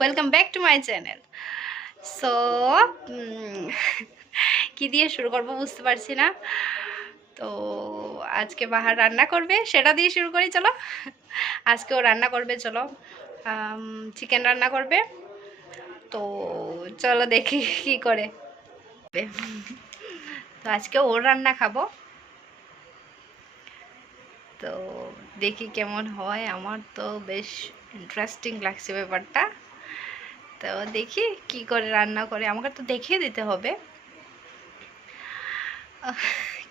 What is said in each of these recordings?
Welcome back to my channel. So কি দিয়ে শুরু করব বুঝতে পারছি না। তো আজকে বাহার রান্না করবে, সেটা দিয়ে শুরু করি চলো। আজকেও রান্না করবে, চলো চিকেন রান্না করবে। তো চলো দেখি কি করে। তো আজকে ওর রান্না খাবো, তো দেখি কেমন হয়। আমার তো বেশ ইন্টারেস্টিং লাগছে ব্যাপারটা। তো দেখি কি করে রান্না করে, আমাকে তো দেখিয়ে দিতে হবে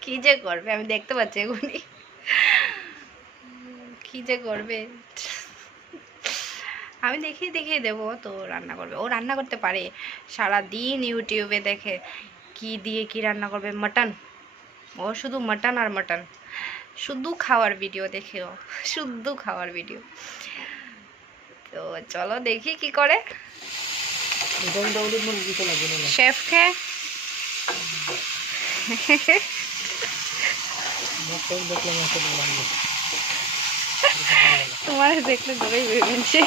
কি যে করবে। আমি দেখতে পাচ্ছি এগুলি কি যে করবে, আমি দেখিয়ে দেখিয়ে দেবো। তো রান্না করবে, ও রান্না করতে পারে। সারা দিন ইউটিউবে দেখে কি দিয়ে কি রান্না করবে। মাটন, ও শুধু মাটন আর মাটন, শুধু খাওয়ার ভিডিও দেখে, ও শুধু খাওয়ার ভিডিও। তো চলো দেখি কি করে। শেফকে তোমার দেখলে ধরেই বেরিয়েছে।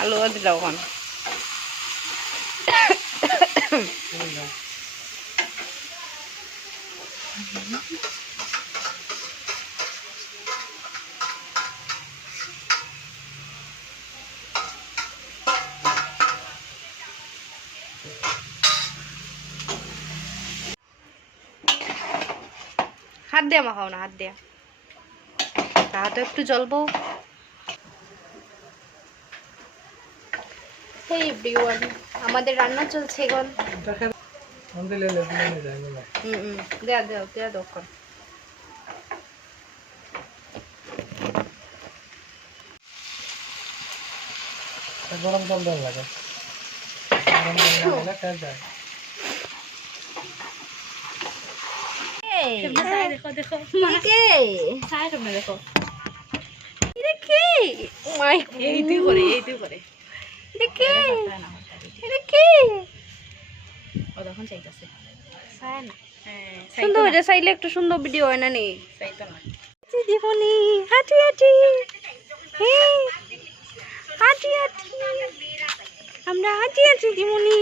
আলু দিলাম ওখান। হাত দিয়ে মাখাও না, হাত দিয়ে, হাতে একটু জ্বলবো। হেই এভরিওয়ান, আমাদের রান্না চলছে এখন। দেয়া দেও দেয়া দোকান। গরম জল দেওয়া লাগে, গরম জল না হলে যায়। দেখো দেখো সামনে দেখো, এটা কি? এই তুই করে, এই তুই করে, এটা কি? এটা কি? ও তখন চাইতেছে সুন্দর হয়ে যায়। চাইলে একটু সুন্দর ভিডিও হয় না নি? দিবনি হাঁটি হাঁটি, হাঁটি হাঁটি, আমরা হাঁটি হাঁটি দিবনি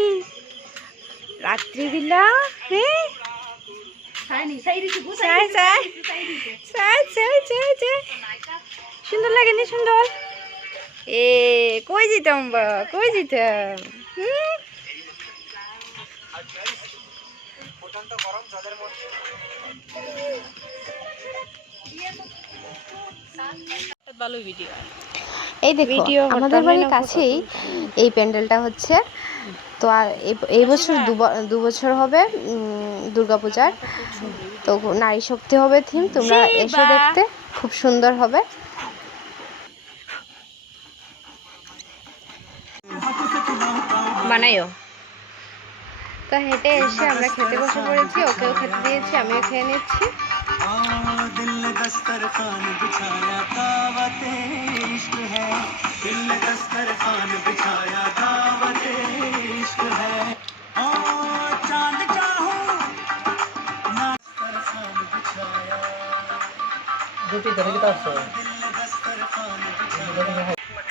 রাত্রিবেলা। হ্যাঁ সুন্দর লাগে নি? সুন্দর। এ কই যেতাম বা, কই যেতাম? এই দেখো আমাদের বাড়ির কাছেই এই প্যান্ডেলটা হচ্ছে। তো আর এই বছর দু বছর হবে দুর্গাপূজার। তো নারী শক্তি হবে থিম, তোমরা এসো দেখতে, খুব সুন্দর হবে। বানাইও। তো হেঁটে এসে আমরা খেতে বসে পড়েছি, ওকেও খেতে দিয়েছি, আমিও খেয়ে নিচ্ছি।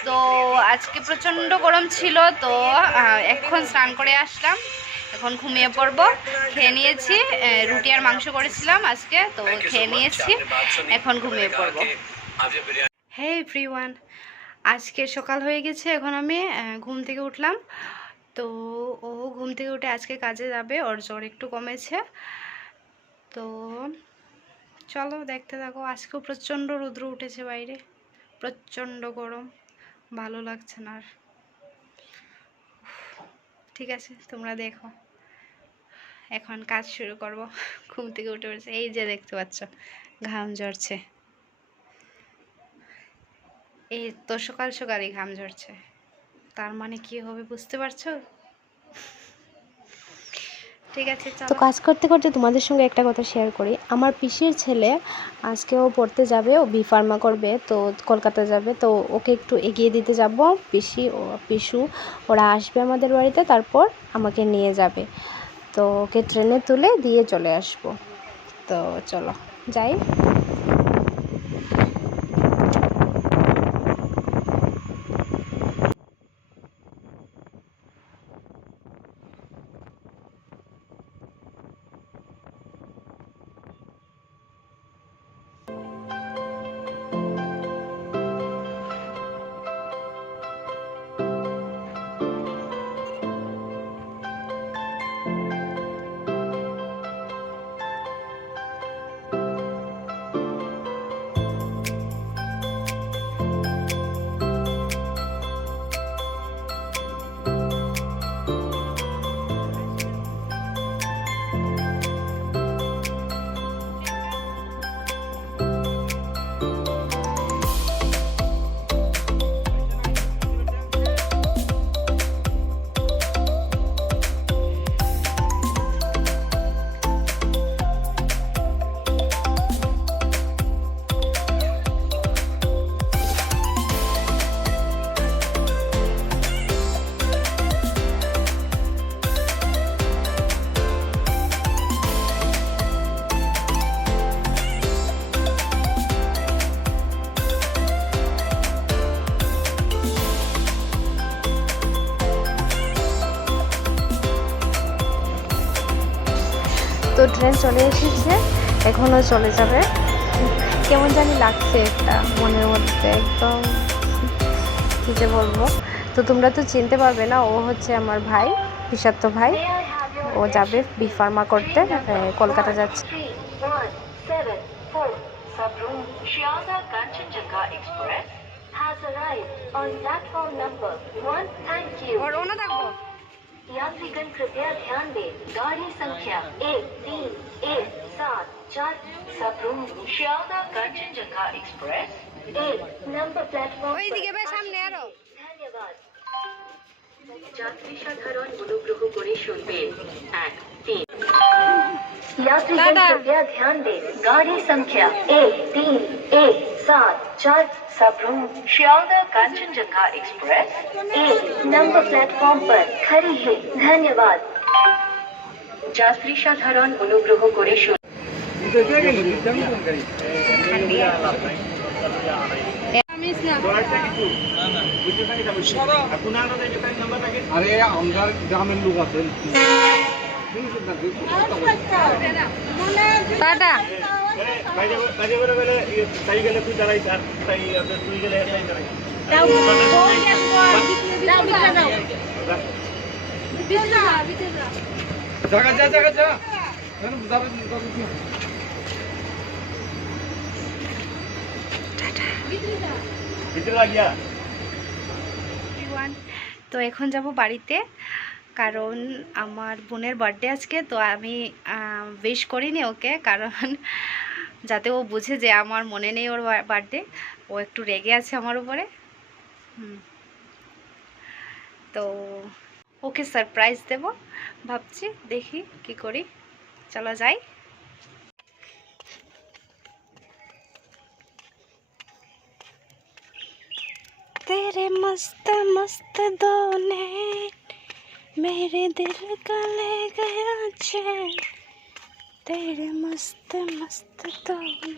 তো আজকে প্রচণ্ড গরম ছিল, তো এখন স্নান করে আসলাম, এখন ঘুমিয়ে পড়বো। খেয়ে নিয়েছি, রুটি আর মাংস করেছিলাম আজকে, তো খেয়ে নিয়েছি, এখন ঘুমিয়ে পড়বো। হে এভরিওয়ান, আজকে সকাল হয়ে গেছে, এখন আমি ঘুম থেকে উঠলাম। তো ও ঘুম থেকে উঠে আজকে কাজে যাবে, ওর জ্বর একটু কমেছে। তো চলো দেখতে থাকো। আজকেও প্রচণ্ড রৌদ্র উঠেছে বাইরে, প্রচণ্ড গরম, ভালো লাগছে না আর। ঠিক আছে তোমরা দেখো, এখন কাজ শুরু করব। ঘুম থেকে উঠে পড়েছে, এই যে দেখতে পাচ্ছ ঘাম ঝরছে, এই তো সকাল সকালই ঘাম ঝরছে, তার মানে কি হবে বুঝতে পারছো? ঠিক আছে তো কাজ করতে করতে তোমাদের সঙ্গে একটা কথা শেয়ার করি। আমার পিসির ছেলে আজকেও পড়তে যাবে, ও বি ফার্মা করবে, তো কলকাতা যাবে। তো ওকে একটু এগিয়ে দিতে যাব, পিসি ও পিসু ওরা আসবে আমাদের বাড়িতে, তারপর আমাকে নিয়ে যাবে। তো ওকে ট্রেনে তুলে দিয়ে চলে আসব। তো চলো যাই। ট্রেন চলে এসেছে, এখনও চলে যাবে। কেমন জানি লাগছে একটা মনের মধ্যে, একদম কী যে বলবো। তো তোমরা তো চিনতে পারবে না, ও হচ্ছে আমার ভাই, পিসাত্ত ভাই। ও যাবে বি ফার্মা করতে, কলকাতা যাচ্ছে। Sabroom Shialda Kanchenjunga Express has arrived on platform number 1. Thank you. और ओना থাকবো यात्रीगण कृपया ध्यान दें, गाड़ी संख्या 1317 Sabroom Sealdah Kanchenjunga express 1 number platform ওইদিকে বে সামনে আরো धन्यवाद। যাত্রী সাধারণ অনুগ্রহ করে শুনবেন 1-3। यात्रीगण दादा। कृपया ध्यान दें, गाड़ी संख्या 1317 Sabroom Sealdah Kanchenjunga express 1 number platform पर खड़ी है, धन्यवाद। যাত্রী সাধারণ অনুগ্রহ করে শুনুন। আরে আমরা গ্রামের লোক আছেন টাটা জায়গা যা জায়গা যা তো এখন যাব বাড়িতে, কারণ আমার বোনের বার্থডে আজকে। তো আমি উইশ করিনি ওকে, কারণ যাতে ও বুঝে যে আমার মনে নেই ওর বার্থডে। ও একটু রেগে আছে আমার উপরে। তো ওকে সারপ্রাইজ দেব ভাবছি, দেখি কি করি। চলো যাই। तेरे मस्त मस्त दो नैन मेरे दिल का ले गया चैन, तेरे मस्त मस्त दो नैन।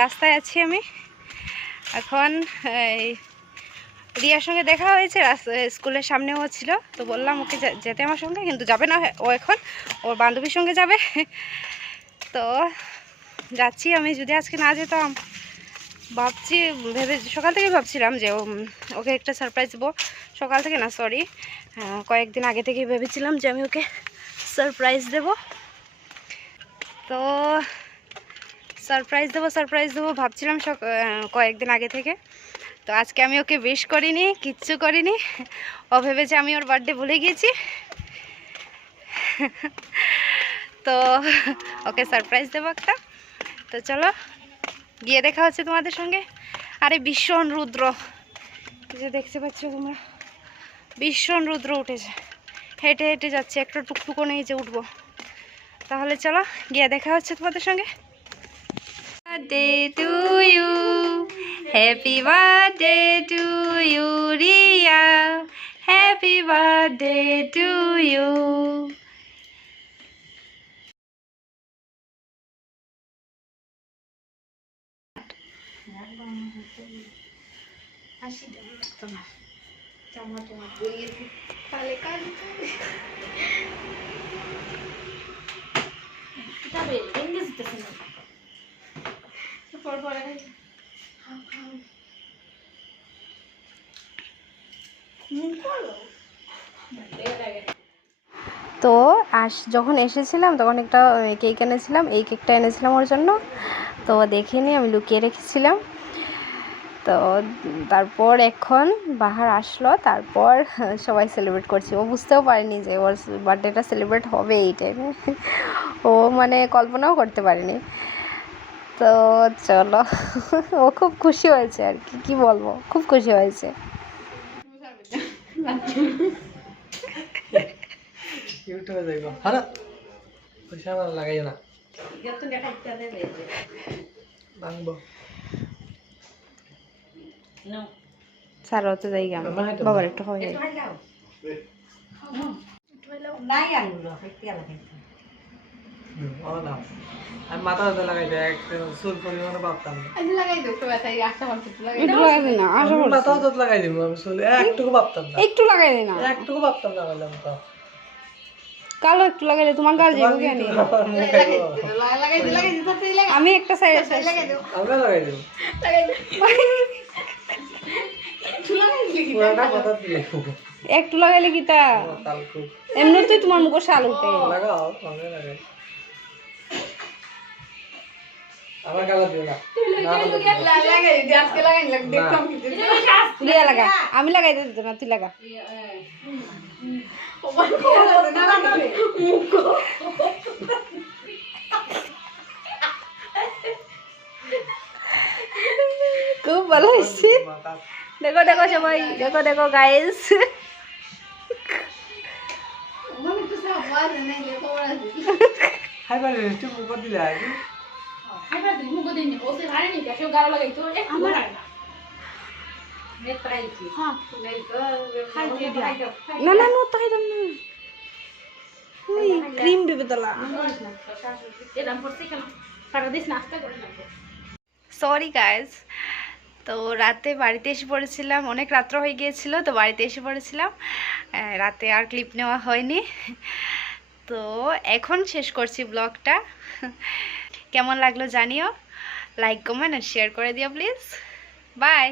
রাস্তায় আছি আমি এখন। রিয়ার সঙ্গে দেখা হয়েছে, স্কুলের সামনেও ছিল, তো বললাম ওকে যেতে আমার সঙ্গে, কিন্তু যাবে না ও, এখন ওর বান্ধবীর সঙ্গে যাবে। তো যাচ্ছি আমি। যদি আজকে না যেতাম ভাবছি, সকাল থেকে ভাবছিলাম যে ওকে একটা সারপ্রাইজ দেবো। সকাল থেকে না, সরি, কয়েকদিন আগে থেকেই ভেবেছিলাম যে আমি ওকে সারপ্রাইজ দেব। তো সারপ্রাইজ দেবো ভাবছিলাম কয়েকদিন আগে থেকে। তো আজকে আমি ওকে উইশ করিনি, কিচ্ছু করিনি। ও ভেবেছে আমি ওর বার্থডে ভুলে গিয়েছি। তো ওকে সারপ্রাইজ দেবো একটা। তো চলো গিয়ে দেখা হচ্ছে তোমাদের সঙ্গে। আরে ভীষণ রুদ্র, যে দেখতে পাচ্ছ তোমরা, ভীষণ রুদ্র উঠেছে। হেঁটে হেঁটে যাচ্ছে, একটা টুকটুকো নেই যে উঠবো। তাহলে চলো গিয়ে দেখা হচ্ছে তোমাদের সঙ্গে। Birthday to you, happy birthday to you, Ria, happy birthday to you. তো যখন এসেছিলাম তখন একটা কেক এনেছিলাম, এই কেকটা এনেছিলাম ওর জন্য। তো দেখিনি, আমি লুকিয়ে রেখেছিলাম। তো তারপর এখন বাহার আসলো, তারপর সবাই সেলিব্রেট করছে। ও বুঝতেও পারেনি যে ওর বার্থডেটা সেলিব্রেট হবে এই টাইমে। ও মানে কল্পনাও করতে পারেনি। তো চলো, ও খুব খুশি হয়েছে আর কি বলবো, খুব খুশি হয়েছে। ইউটিউবে দেখো হ্যাঁ, পয়সা আমার লাগাই না ভাঙবো স্যার তো যাই গা বাবার একটু হয় ও না আমি মাথা ব্যথা লাগাই দেয় চুল পরিমাণে ভাবতাম না আজ লাগাই দাও একটু ব্যথা আশা করছি একটু লাগাই একটু লাগাই দে না আশা আমি করছি মাথা ব্যথা লাগাই দিব আমি চুল একটুকু ভাবতাম না একটু লাগাই দে না একটুকু ভাবতাম না বললাম তো কালো একটু লাগাইলে তোমার গাল যাবো কেন লাগাই দিতে আমি একটা সাইড লাগাই দাও আমরা লাগাই দেব পুরাটা কথা দিলে একটু লাগাইলে কি তা তাল খুব এমনিতেই তোমার মুখে শাল উঠে লাগাও আমরা লাগাই আমার গালা দিও না লাগাই দিতে আজকে লাগাই দেখতাম কিন্তু দিয়া লাগা আমি লাগাই দিতে না তুই লাগা খুব ভালো হয়েছে দেখো দেখো সবাই দেখো দেখো গাইস হাই বারে একটু উপর দিলে আগে না না নো তাই দাম না ওই ক্রিম দিবে তালা সরি গাইস তো রাতে বাড়িতে এসে পড়েছিলাম অনেক রাত্র হয়ে গিয়েছিল তো বাড়িতে এসে পড়েছিলাম রাতে আর ক্লিপ নেওয়া হয়নি তো এখন শেষ করছি ব্লগটা কেমন লাগলো জানিও লাইক কমেন্ট আর শেয়ার করে দিও প্লিজ বাই